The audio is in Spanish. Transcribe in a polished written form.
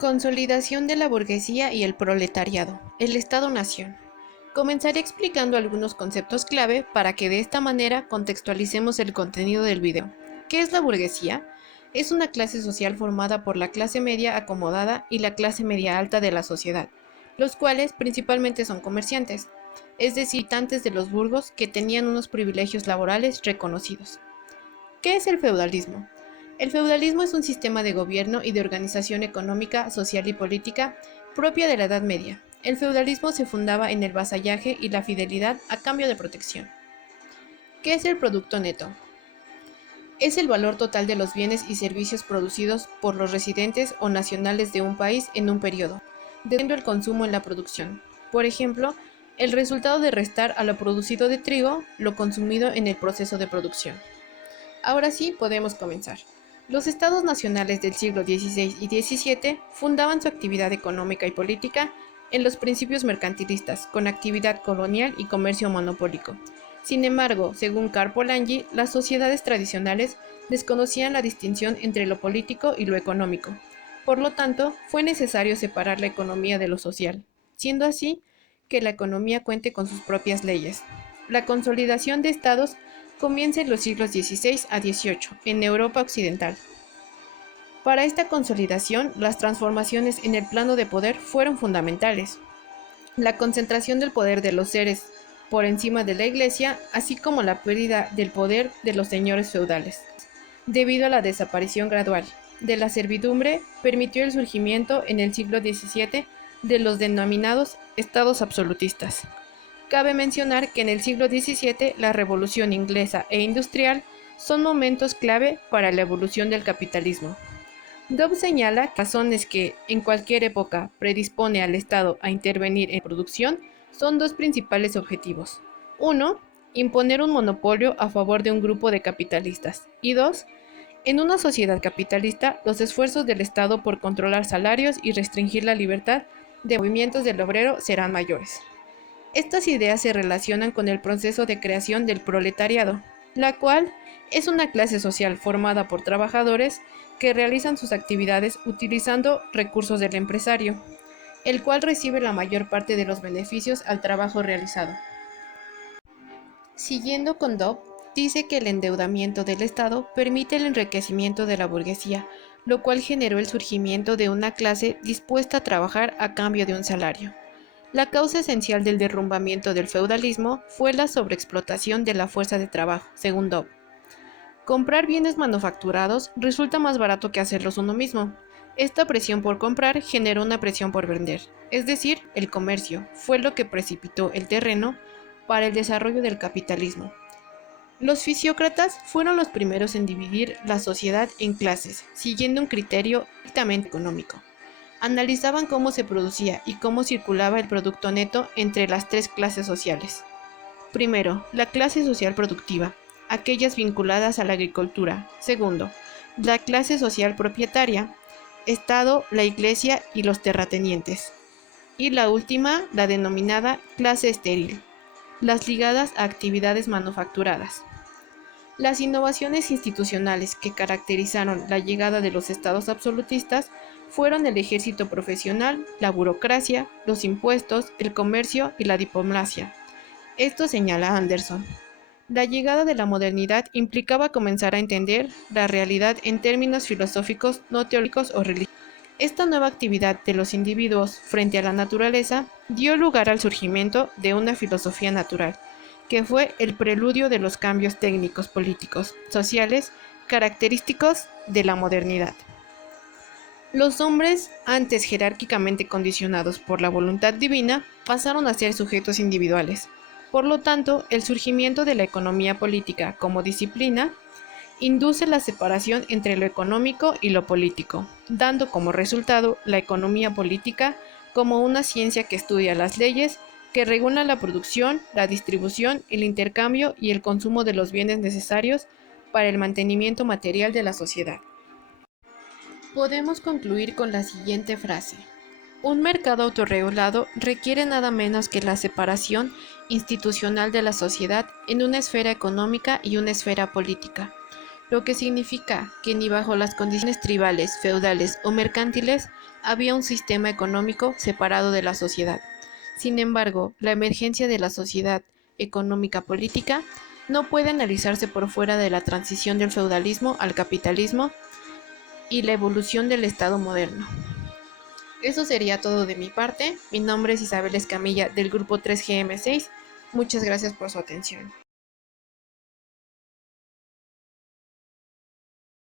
Consolidación de la burguesía y el proletariado, el Estado-Nación. Comenzaré explicando algunos conceptos clave para que de esta manera contextualicemos el contenido del video. ¿Qué es la burguesía? Es una clase social formada por la clase media acomodada y la clase media alta de la sociedad, los cuales principalmente son comerciantes, es decir, habitantes de los burgos que tenían unos privilegios laborales reconocidos. ¿Qué es el feudalismo? El feudalismo es un sistema de gobierno y de organización económica, social y política propia de la Edad Media. El feudalismo se fundaba en el vasallaje y la fidelidad a cambio de protección. ¿Qué es el producto neto? Es el valor total de los bienes y servicios producidos por los residentes o nacionales de un país en un periodo, dependiendo el consumo en la producción. Por ejemplo, el resultado de restar a lo producido de trigo lo consumido en el proceso de producción. Ahora sí, podemos comenzar. Los estados nacionales del siglo XVI y XVII fundaban su actividad económica y política en los principios mercantilistas, con actividad colonial y comercio monopólico. Sin embargo, según Karl Polanyi, las sociedades tradicionales desconocían la distinción entre lo político y lo económico. Por lo tanto, fue necesario separar la economía de lo social, siendo así que la economía cuente con sus propias leyes. La consolidación de estados comienza en los siglos XVI a XVIII en Europa Occidental. Para esta consolidación, las transformaciones en el plano de poder fueron fundamentales. La concentración del poder de los seres por encima de la Iglesia, así como la pérdida del poder de los señores feudales, debido a la desaparición gradual de la servidumbre, permitió el surgimiento en el siglo XVII de los denominados estados absolutistas. Cabe mencionar que en el siglo XVII la Revolución Inglesa e Industrial son momentos clave para la evolución del capitalismo. Dobbs señala que las razones que, en cualquier época, predispone al Estado a intervenir en producción son dos principales objetivos. 1. Imponer un monopolio a favor de un grupo de capitalistas. Y 2. En una sociedad capitalista, los esfuerzos del Estado por controlar salarios y restringir la libertad de movimientos del obrero serán mayores. Estas ideas se relacionan con el proceso de creación del proletariado, la cual es una clase social formada por trabajadores que realizan sus actividades utilizando recursos del empresario, el cual recibe la mayor parte de los beneficios al trabajo realizado. Siguiendo con Dobb, dice que el endeudamiento del Estado permite el enriquecimiento de la burguesía, lo cual generó el surgimiento de una clase dispuesta a trabajar a cambio de un salario. La causa esencial del derrumbamiento del feudalismo fue la sobreexplotación de la fuerza de trabajo, según Dobb. Comprar bienes manufacturados resulta más barato que hacerlos uno mismo. Esta presión por comprar generó una presión por vender, es decir, el comercio fue lo que precipitó el terreno para el desarrollo del capitalismo. Los fisiócratas fueron los primeros en dividir la sociedad en clases, siguiendo un criterio estrictamente económico. Analizaban cómo se producía y cómo circulaba el producto neto entre las tres clases sociales. Primero, la clase social productiva, aquellas vinculadas a la agricultura. Segundo, la clase social propietaria, Estado, la Iglesia y los terratenientes. Y la última, la denominada clase estéril, las ligadas a actividades manufacturadas. Las innovaciones institucionales que caracterizaron la llegada de los estados absolutistas fueron el ejército profesional, la burocracia, los impuestos, el comercio y la diplomacia. Esto señala Anderson. La llegada de la modernidad implicaba comenzar a entender la realidad en términos filosóficos no teóricos o religiosos. Esta nueva actividad de los individuos frente a la naturaleza dio lugar al surgimiento de una filosofía natural, que fue el preludio de los cambios técnicos, políticos, sociales, característicos de la modernidad. Los hombres, antes jerárquicamente condicionados por la voluntad divina, pasaron a ser sujetos individuales. Por lo tanto, el surgimiento de la economía política como disciplina induce la separación entre lo económico y lo político, dando como resultado la economía política como una ciencia que estudia las leyes que regulan la producción, la distribución, el intercambio y el consumo de los bienes necesarios para el mantenimiento material de la sociedad. Podemos concluir con la siguiente frase. Un mercado autorregulado requiere nada menos que la separación institucional de la sociedad en una esfera económica y una esfera política. lo que significa que ni bajo las condiciones tribales, feudales o mercantiles había un sistema económico separado de la sociedad. Sin embargo, la emergencia de la sociedad económica política no puede analizarse por fuera de la transición del feudalismo al capitalismo y la evolución del Estado moderno. Eso sería todo de mi parte. Mi nombre es Isabel Escamilla del grupo 3GM6. Muchas gracias por su atención.